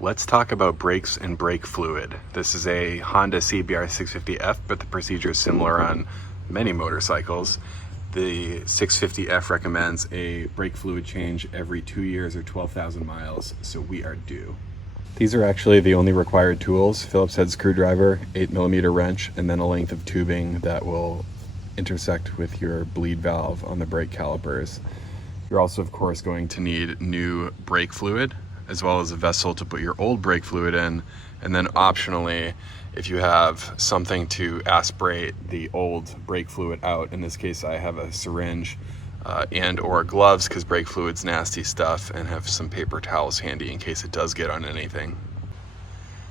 Let's talk about brakes and brake fluid. This is a Honda CBR650F, but the procedure is similar on many motorcycles. The 650F recommends a brake fluid change every 2 years or 12,000 miles, so we are due. These are actually the only required tools: Phillips head screwdriver, 8mm wrench, and then a length of tubing that will intersect with your bleed valve on the brake calipers. You're also, of course, going to need new brake fluid, as well as a vessel to put your old brake fluid in, and then optionally, if you have something to aspirate the old brake fluid out. In this case, I have a syringe and or gloves, because brake fluid's nasty stuff, and have some paper towels handy in case it does get on anything.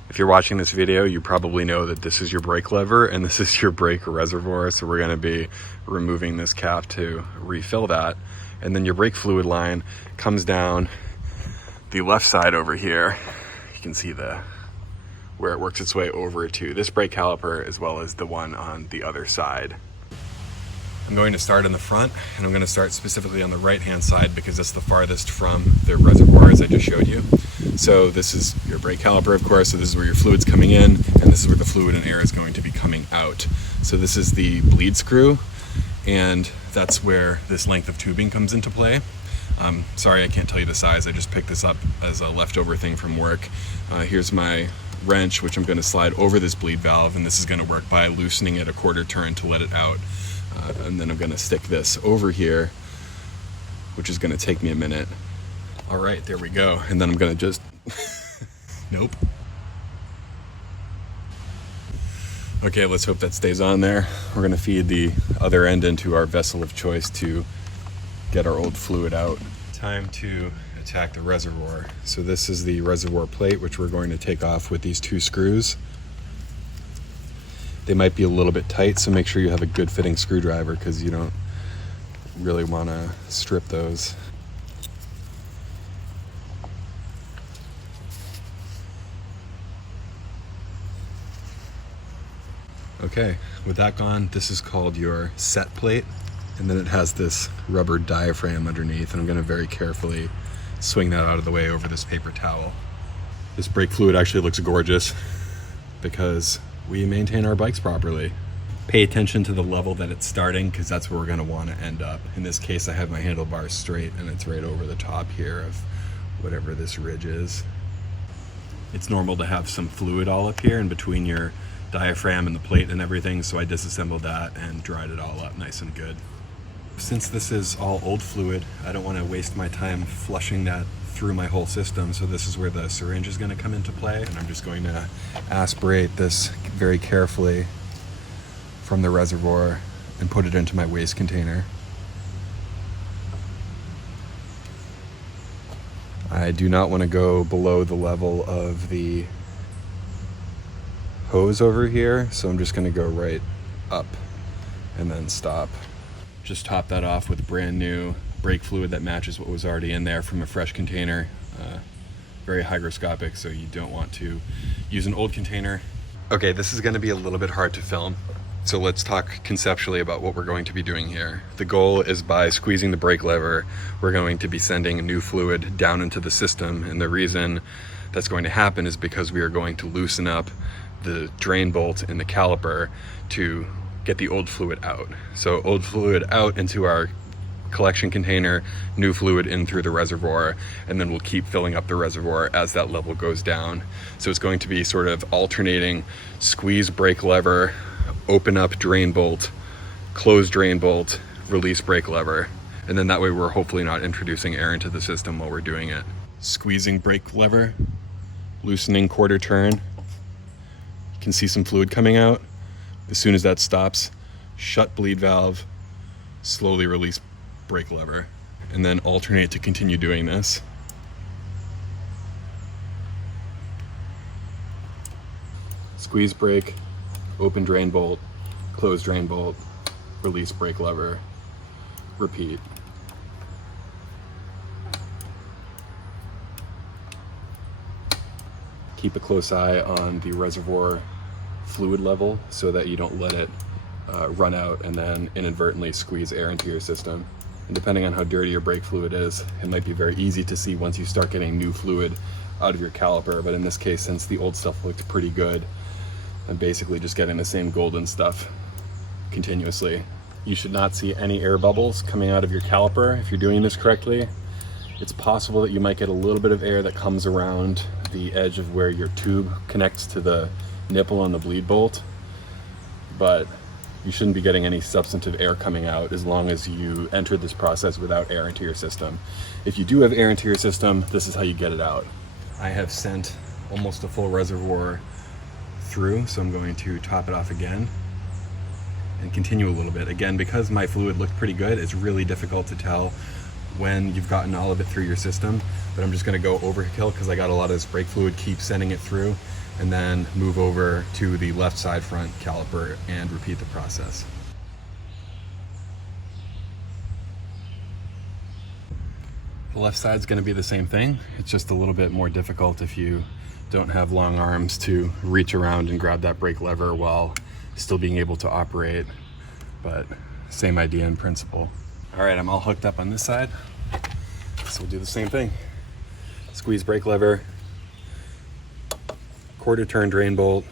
If you're watching this video, you probably know that this is your brake lever and this is your brake reservoir, so we're going to be removing this cap to refill that. And then your brake fluid line comes down the left side over here. You can see where it works its way over to this brake caliper, as well as the one on the other side. I'm going to start in the front, and I'm going to start specifically on the right hand side because that's the farthest from the reservoir, as I just showed you. So this is your brake caliper, of course, so this is where your fluid's coming in, and this is where the fluid and air is going to be coming out. So this is the bleed screw, and that's where this length of tubing comes into play. Sorry, I can't tell you the size. I just picked this up as a leftover thing from work. Here's my wrench, which I'm going to slide over this bleed valve, and this is going to work by loosening it a quarter turn to let it out. And then I'm going to stick this over here, which is going to take me a minute. All right, there we go. And then I'm going to just nope. Okay, let's hope that stays on there. We're going to feed the other end into our vessel of choice to get our old fluid out. Time to attack the reservoir. So this is the reservoir plate, which we're going to take off with these two screws. They might be a little bit tight, so make sure you have a good fitting screwdriver, because you don't really want to strip those. Okay, with that gone, this is called your set plate, and then it has this rubber diaphragm underneath, and I'm going to very carefully swing that out of the way over this paper towel. This brake fluid actually looks gorgeous because we maintain our bikes properly. Pay attention to the level that it's starting, because that's where we're going to want to end up. In this case, I have my handlebars straight, and it's right over the top here of whatever this ridge is. It's normal to have some fluid all up here in between your diaphragm and the plate and everything, so I disassembled that and dried it all up nice and good. Since this is all old fluid, I don't want to waste my time flushing that through my whole system, so this is where the syringe is going to come into play, and I'm just going to aspirate this very carefully from the reservoir and put it into my waste container. I do not want to go below the level of the hose over here, so I'm just going to go right up and then stop. Just top that off with brand new brake fluid that matches what was already in there from a fresh container. Very hygroscopic, so you don't want to use an old container. Okay, this is going to be a little bit hard to film, so let's talk conceptually about what we're going to be doing here. The goal is, by squeezing the brake lever, we're going to be sending new fluid down into the system, and the reason that's going to happen is because we are going to loosen up the drain bolt in the caliper to get the old fluid out. So old fluid out into our collection container, new fluid in through the reservoir, and then we'll keep filling up the reservoir as that level goes down. So it's going to be sort of alternating squeeze brake lever, open up drain bolt, close drain bolt, release brake lever, and then that way we're hopefully not introducing air into the system while we're doing it. Squeezing brake lever, loosening quarter turn. You can see some fluid coming out. As soon as that stops, shut bleed valve, slowly release brake lever, and then alternate to continue doing this. Squeeze brake, open drain bolt, close drain bolt, release brake lever, repeat. Keep a close eye on the reservoir fluid level so that you don't let it run out and then inadvertently squeeze air into your system. And depending on how dirty your brake fluid is, it might be very easy to see once you start getting new fluid out of your caliper, but in this case, since the old stuff looked pretty good, I'm basically just getting the same golden stuff continuously. You should not see any air bubbles coming out of your caliper if you're doing this correctly. It's possible that you might get a little bit of air that comes around the edge of where your tube connects to the nipple on the bleed bolt, but you shouldn't be getting any substantive air coming out as long as you enter this process without air into your system. If you do have air into your system, this is how you get it out. I have sent almost a full reservoir through, so I'm going to top it off again and continue a little bit. Again, because my fluid looked pretty good, it's really difficult to tell when you've gotten all of it through your system, but I'm just gonna go overkill because I got a lot of this brake fluid, keep sending it through, and then move over to the left side front caliper and repeat the process. The left side's gonna be the same thing. It's just a little bit more difficult if you don't have long arms to reach around and grab that brake lever while still being able to operate, but same idea in principle. All right, I'm all hooked up on this side, so we'll do the same thing. Squeeze brake lever, quarter turn drain bolt,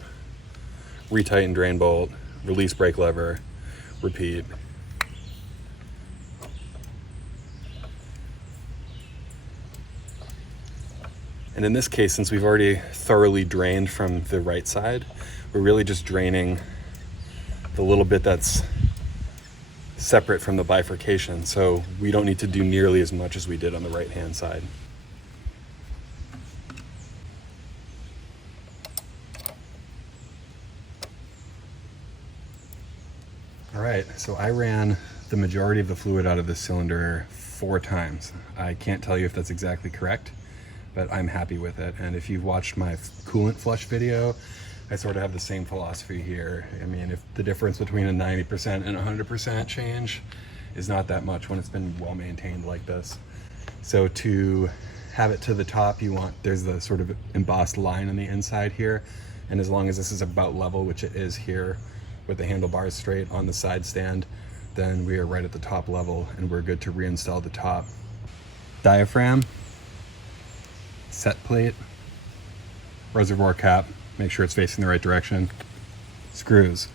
retighten drain bolt, release brake lever, repeat. And in this case, since we've already thoroughly drained from the right side, we're really just draining the little bit that's separate from the bifurcation, so we don't need to do nearly as much as we did on the right hand side. All right, so I ran the majority of the fluid out of this cylinder 4 times. I can't tell you if that's exactly correct, but I'm happy with it. And if you've watched my coolant flush video, I sort of have the same philosophy here. I mean, if the difference between a 90% and 100% change is not that much when it's been well maintained like this. So to have it to the top, there's the sort of embossed line on the inside here. And as long as this is about level, which it is here, with the handlebars straight on the side stand, then we are right at the top level and we're good to reinstall the top. Diaphragm, set plate, reservoir cap, make sure it's facing the right direction, screws.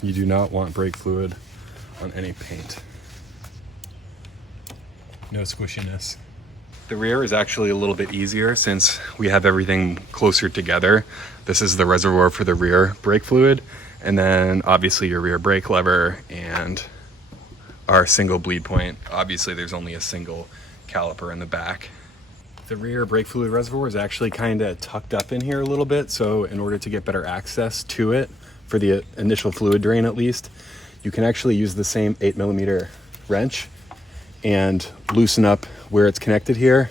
You do not want brake fluid on any paint. No squishiness. The rear is actually a little bit easier since we have everything closer together. This is the reservoir for the rear brake fluid, and then obviously your rear brake lever and our single bleed point. Obviously there's only a single caliper in the back. The rear brake fluid reservoir is actually kind of tucked up in here a little bit, so in order to get better access to it, for the initial fluid drain at least, you can actually use the same 8mm wrench and loosen up where it's connected here,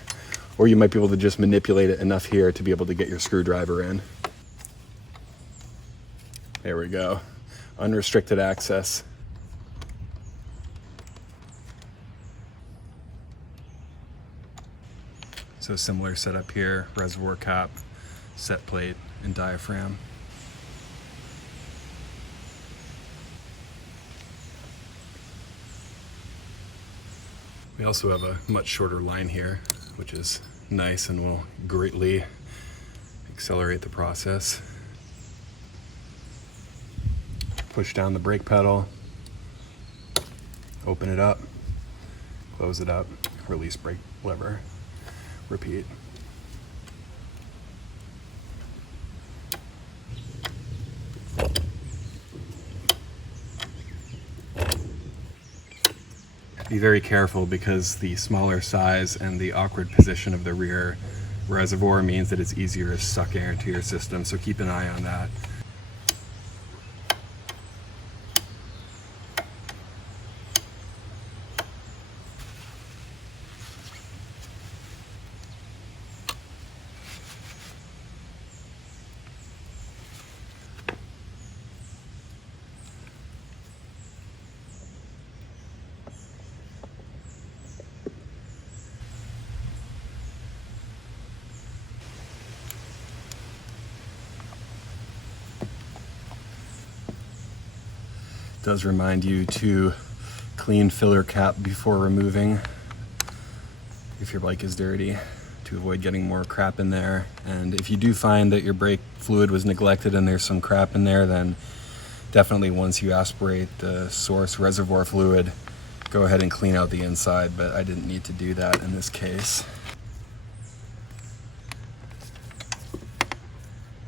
or you might be able to just manipulate it enough here to be able to get your screwdriver in. There we go. Unrestricted access. So similar setup here, reservoir cap, set plate, and diaphragm. We also have a much shorter line here, which is nice and will greatly accelerate the process. Push down the brake pedal, open it up, close it up, release brake lever, repeat. Be very careful because the smaller size and the awkward position of the rear reservoir means that it's easier to suck air into your system, so keep an eye on that. It does remind you to clean filler cap before removing if your bike is dirty, to avoid getting more crap in there. And if you do find that your brake fluid was neglected and there's some crap in there, then definitely once you aspirate the source reservoir fluid, go ahead and clean out the inside, but I didn't need to do that in this case.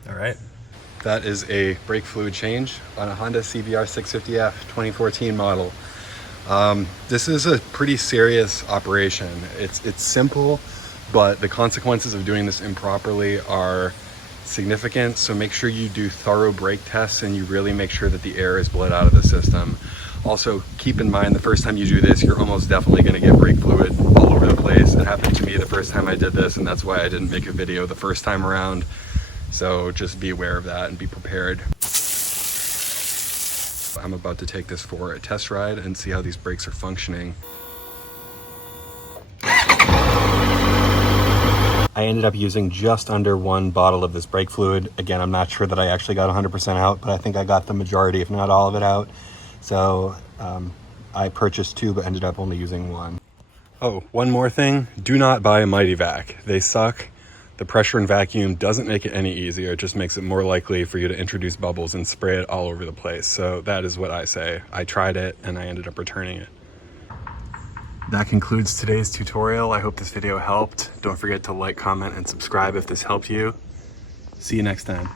All right, that is a brake fluid change on a Honda CBR650F 2014 model. This is a pretty serious operation. It's simple, but the consequences of doing this improperly are significant. So make sure you do thorough brake tests and you really make sure that the air is bled out of the system. Also, keep in mind the first time you do this, you're almost definitely going to get brake fluid all over the place. It happened to me the first time I did this, and that's why I didn't make a video the first time around. So just be aware of that and be prepared. I'm about to take this for a test ride and see how these brakes are functioning. I ended up using just under 1 bottle of this brake fluid. Again, I'm not sure that I actually got 100% out, but I think I got the majority, if not all of it out. So I purchased 2, but ended up only using 1. Oh, one more thing. Do not buy a Mighty Vac. They suck. The pressure and vacuum doesn't make it any easier. It just makes it more likely for you to introduce bubbles and spray it all over the place. So that is what I say. I tried it and I ended up returning it. That concludes today's tutorial. I hope this video helped. Don't forget to like, comment, and subscribe if this helped you. See you next time.